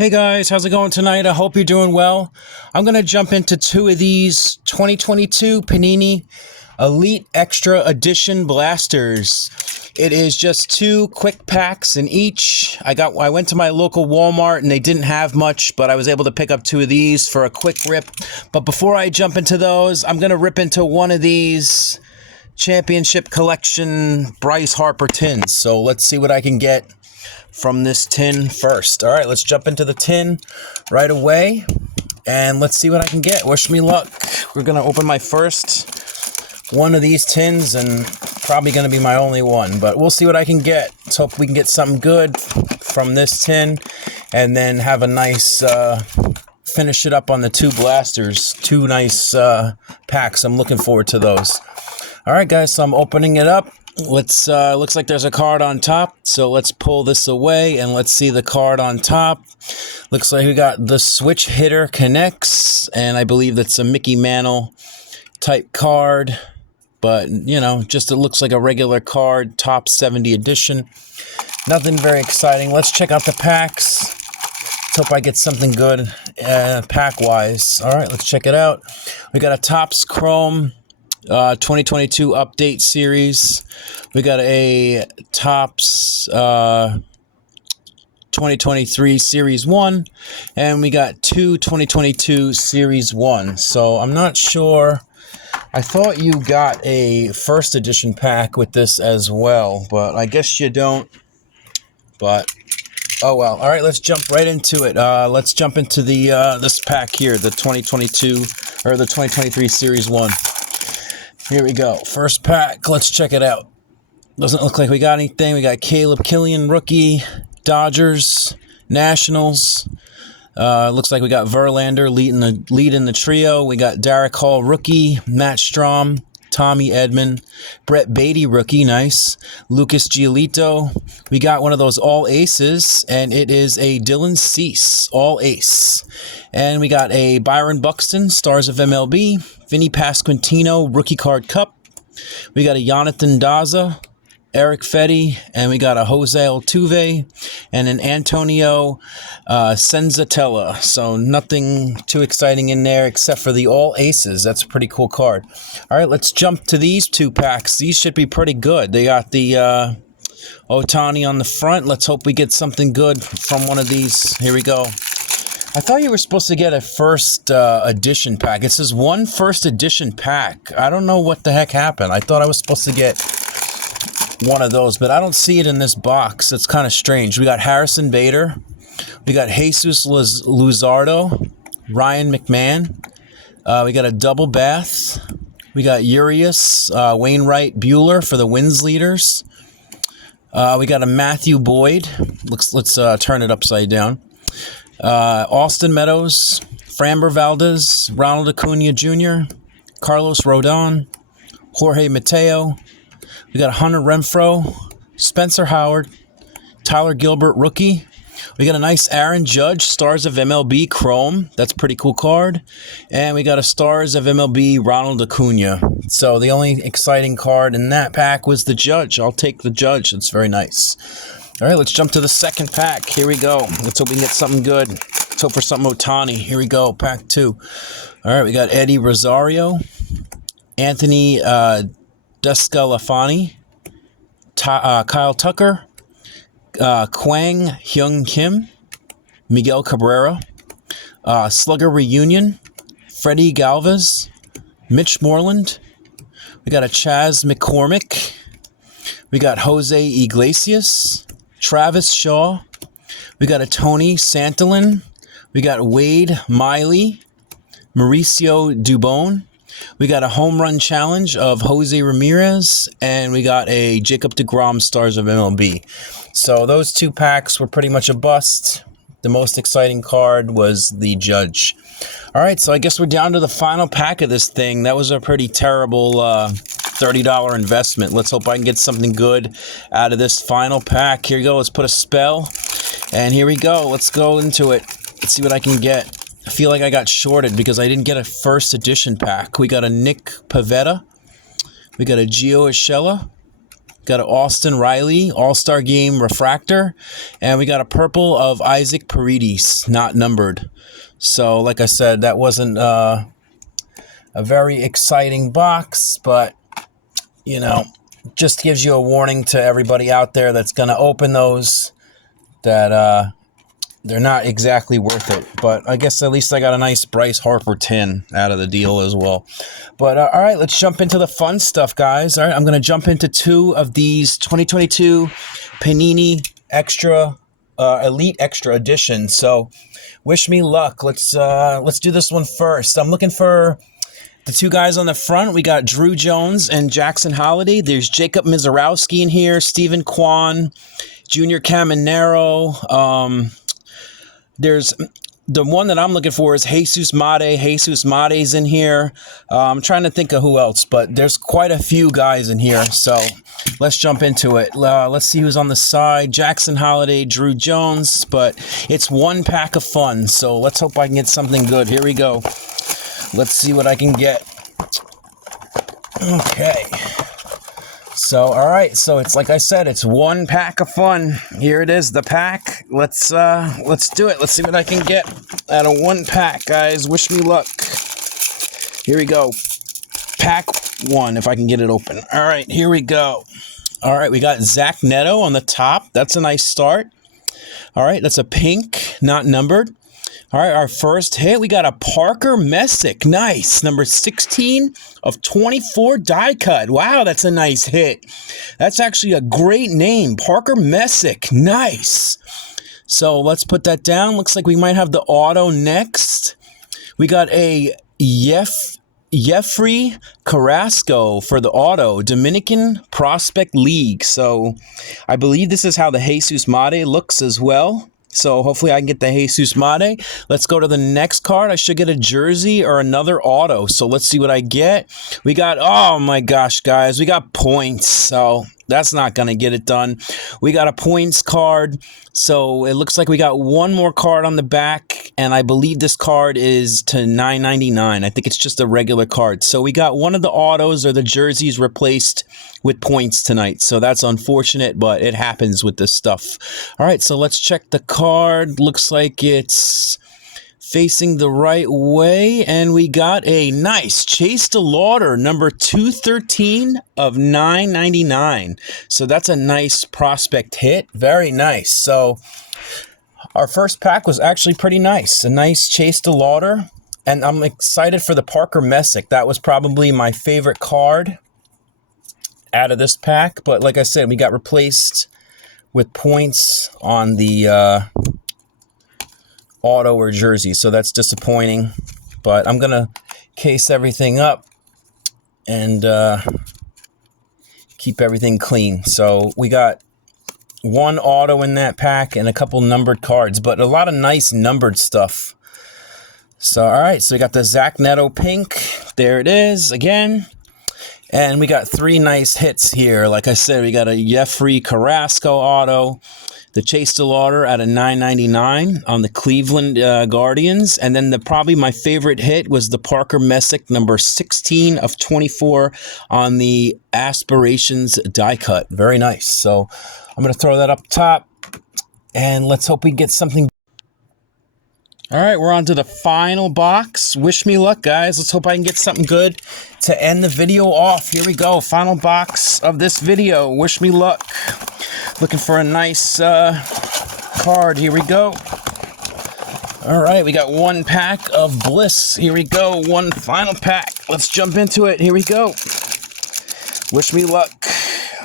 Hey guys, how's it going tonight? I hope you're doing well. I'm going to jump into two of these 2022 Panini Elite Extra Edition blasters. It is just two quick packs in each. I went to my local Walmart and they didn't have much, but I was able to pick up two of these for a quick rip. But before I jump into those, I'm going to rip into one of these Championship Collection Bryce Harper tins. So let's see what I can get from this tin first. All right, let's jump into the tin right away and let's see what I can get. Wish me luck. We're gonna open my first one of these tins and probably gonna be my only one, but we'll see what I can get. Let's hope we can get something good from this tin and then have a nice finish it up on the two blasters. Two nice packs. I'm looking forward to those. All right guys, so I'm opening it up. Looks like there's a card on top, so let's pull this away and let's see the card on top. Looks like we got the Switch Hitter Connects, and I believe that's a Mickey Mantle type card, but you know, just it looks like a regular card, top 70 edition. Nothing very exciting. Let's check out the packs. Let's hope I get something good pack-wise. All right, let's check it out. We got a Topps Chrome 2022 update series. We got a Topps 2023 series 1, and we got two 2022 series 1. So I'm not sure. I thought you got a first edition pack with this as well, but I guess you don't. But oh well. All right, let's jump right into it. Let's jump into the this pack here, the 2022 or the 2023 series 1. Here we go. First pack. Let's check it out. Doesn't look like we got anything. We got Caleb Killian, rookie, Dodgers, Nationals. Looks like we got Verlander leading the trio. We got Derek Hall, rookie, Matt Strom, Tommy Edman, Brett Beatty, rookie, nice. Lucas Giolito. We got one of those all aces, and it is a Dylan Cease, all ace. And we got a Byron Buxton, Stars of MLB, Vinny Pasquantino, Rookie Card Cup. We got a Jonathan Daza, Eric Fetty, and we got a Jose Altuve and an Antonio Senzatella. So nothing too exciting in there except for the all aces. That's a pretty cool card. All right, let's jump to these two packs. These should be pretty good. They got the Ohtani on the front. Let's hope we get something good from one of these. Here we go. I thought you were supposed to get a first edition pack. It says one first edition pack. I don't know what the heck happened. I thought I was supposed to get one of those, but I don't see it in this box. It's kind of strange. We got Harrison Bader. We got Jesus Luzardo, Ryan McMahon. We got a double bath. We got Urias, Wainwright, Bueller for the wins leaders. We got a Matthew Boyd. Let's turn it upside down. Austin Meadows, Framber Valdez, Ronald Acuna Jr., Carlos Rodon, Jorge Mateo. We got Hunter Renfroe, Spencer Howard, Tyler Gilbert, rookie. We got a nice Aaron Judge, Stars of MLB Chrome. That's a pretty cool card. And we got a Stars of MLB Ronald Acuna. So the only exciting card in that pack was the Judge. I'll take the Judge. It's very nice. All right, let's jump to the second pack. Here we go. Let's hope we can get something good. Let's hope for something Ohtani. Here we go, pack 2. All right, we got Eddie Rosario, Anthony Descalafani, Kyle Tucker, Kwang Hyun Kim, Miguel Cabrera, Slugger Reunion, Freddie Galvez, Mitch Moreland. We got a Chaz McCormick. We got Jose Iglesias, Travis Shaw. We got a Tony Santillan. We got Wade Miley, Mauricio Dubon. We got a home run challenge of Jose Ramirez, and we got a Jacob deGrom Stars of MLB. So those two packs were pretty much a bust. The most exciting card was the Judge. All right, so I guess we're down to the final pack of this thing. That was a pretty terrible $30 investment. Let's hope I can get something good out of this final pack. Here we go. Let's put a spell, and here we go. Let's go into it. Let's see what I can get. I feel like I got shorted because I didn't get a first edition pack. We got a Nick Pivetta. We got a Gio Urshela. Got an Austin Riley All-Star Game refractor. And we got a purple of Isaac Paredes, not numbered. So, like I said, that wasn't a very exciting box, but, you know, just gives you a warning to everybody out there that's going to open those that they're not exactly worth it. But I guess at least I got a nice Bryce Harper tin out of the deal as well. But all right, let's jump into the fun stuff, guys. All right, I'm going to jump into 2 of these 2022 Panini Extra Elite Extra Edition. So wish me luck. Let's do this one first. I'm looking for the 2 guys on the front. We got Drew Jones and Jackson Holiday. There's Jacob Mizorowski in here, Stephen Kwan, Junior Caminero. There's the one that I'm looking for is Jesus Mate. Jesus Mate's in here. I'm trying to think of who else, but there's quite a few guys in here. So let's jump into it. Let's see who's on the side. Jackson Holiday, Drew Jones, but it's 1 pack of fun. So let's hope I can get something good. Here we go. Let's see what I can get. Okay. So, all right. So it's like I said, it's 1 pack of fun. Here it is, the pack. Let's do it. Let's see what I can get out of 1 pack, guys. Wish me luck. Here we go. Pack 1, if I can get it open. All right, here we go. All right, we got Zach Neto on the top. That's a nice start. All right, that's a pink, not numbered. All right, our first hit, we got a Parker Messick. Nice. Number 16 of 24 die cut. Wow, that's a nice hit. That's actually a great name. Parker Messick. Nice. So let's put that down. Looks like we might have the auto next. We got a Jeffrey Carrasco for the auto, Dominican Prospect League. So I believe this is how the Jesus Mate looks as well. So hopefully I can get the Jesus Mate. Let's go to the next card. I should get a jersey or another auto. So let's see what I get. We got, oh my gosh, guys, we got points. So that's not going to get it done. We got a points card. So it looks like we got 1 more card on the back. And I believe this card is to $9.99. I think it's just a regular card. So we got one of the autos or the jerseys replaced with points tonight. So that's unfortunate, but it happens with this stuff. All right, so let's check the card. Looks like it's facing the right way, and we got a nice Chase DeLauder, number 213 of 999. So that's a nice prospect hit. Very nice. So our first pack was actually pretty nice. A nice Chase DeLauder, and I'm excited for the Parker Messick. That was probably my favorite card out of this pack, but like I said, we got replaced with points on the auto or jersey, so that's disappointing. But I'm gonna case everything up and keep everything clean. So we got 1 auto in that pack and a couple numbered cards, but a lot of nice numbered stuff. So all right, so we got the Zach Neto pink. There it is again. And we got 3 nice hits here. Like I said, we got a Jeffrey Carrasco auto, the Chase DeLauder at a $9.99 on the Cleveland Guardians. And then probably my favorite hit was the Parker Messick, number 16 of 24 on the Aspirations die cut. Very nice. So I'm going to throw that up top, and let's hope we get something. All right, we're on to the final box. Wish me luck, guys. Let's hope I can get something good to end the video off. Here we go. Final box of this video. Wish me luck. Looking for a nice card. Here we go. All right, we got 1 pack of Bliss. Here we go. 1 final pack. Let's jump into it. Here we go. Wish me luck.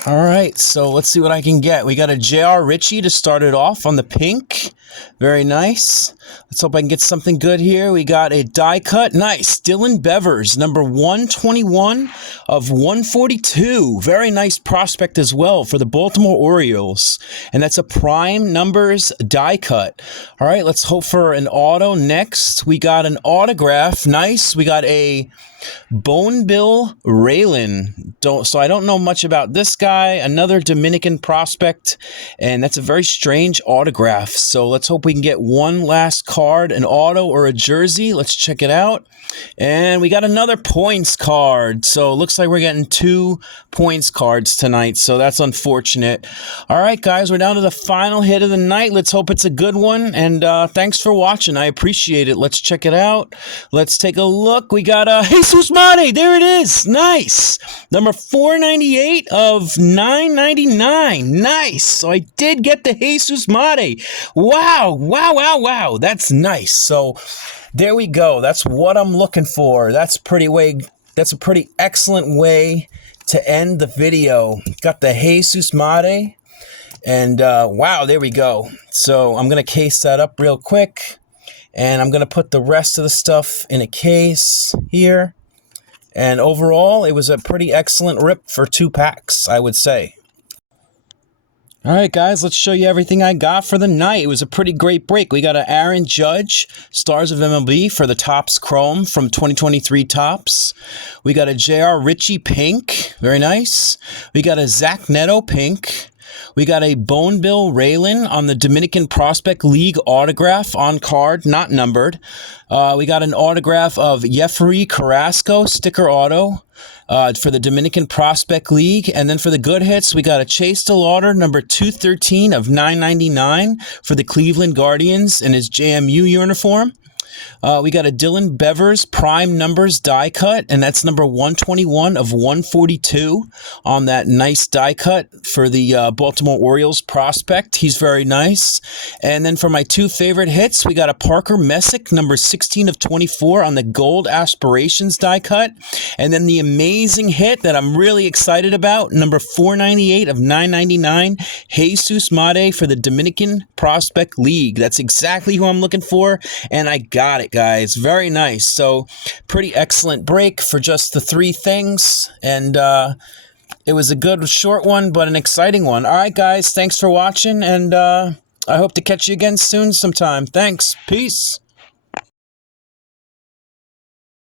All right, so let's see what I can get. We got a J.R. Ritchie to start it off on the pink. Very nice. Let's hope I can get something good here. We got a die cut. Nice. Dylan Bevers, number 121 of 142. Very nice prospect as well for the Baltimore Orioles. And that's a prime numbers die cut. All right, let's hope for an auto next. We got an autograph. Nice. We got a Bone Bill Raylan. So I don't know much about this guy. Another Dominican prospect. And that's a very strange autograph. So let's let's hope we can get one last card, an auto or a jersey. Let's check it out. And we got another points card. So it looks like we're getting 2 points cards tonight. So that's unfortunate. All right, guys, we're down to the final hit of the night. Let's hope it's a good one. And thanks for watching. I appreciate it. Let's check it out. Let's take a look. We got Jesus Mate. There it is. Nice. Number 498 of 999. Nice. So I did get the Jesus Mate. Wow. Wow, wow, wow. That's nice. So there we go. That's what I'm looking for. That's a pretty excellent way to end the video. Got the Jesus Mate. And wow, there we go. So I'm going to case that up real quick. And I'm going to put the rest of the stuff in a case here. And overall, it was a pretty excellent rip for 2 packs, I would say. All right, guys, let's show you everything I got for the night. It was a pretty great break. We got an Aaron Judge, Stars of MLB for the Topps Chrome from 2023 Topps. We got a J.R. Ritchie Pink. Very nice. We got a Zach Neto Pink. We got a Bone Bill Raylan on the Dominican Prospect League autograph on card, not numbered. We got an autograph of Jeffrey Carrasco, sticker auto, for the Dominican Prospect League. And then for the good hits, we got a Chase DeLauder, number 213 of 999 for the Cleveland Guardians in his JMU uniform. We got a Dylan Bevers Prime Numbers die cut, and that's number 121 of 142 on that nice die cut for the Baltimore Orioles prospect. He's very nice. And then for my 2 favorite hits, we got a Parker Messick, number 16 of 24 on the Gold Aspirations die cut. And then the amazing hit that I'm really excited about, number 498 of 999, Jesus Mate for the Dominican Prospect League. That's exactly who I'm looking for, and I got it, guys. Very nice. So pretty excellent break for just the 3 things, and it was a good short one, but an exciting one. All right, guys, thanks for watching, and I hope to catch you again soon sometime. Thanks. Peace.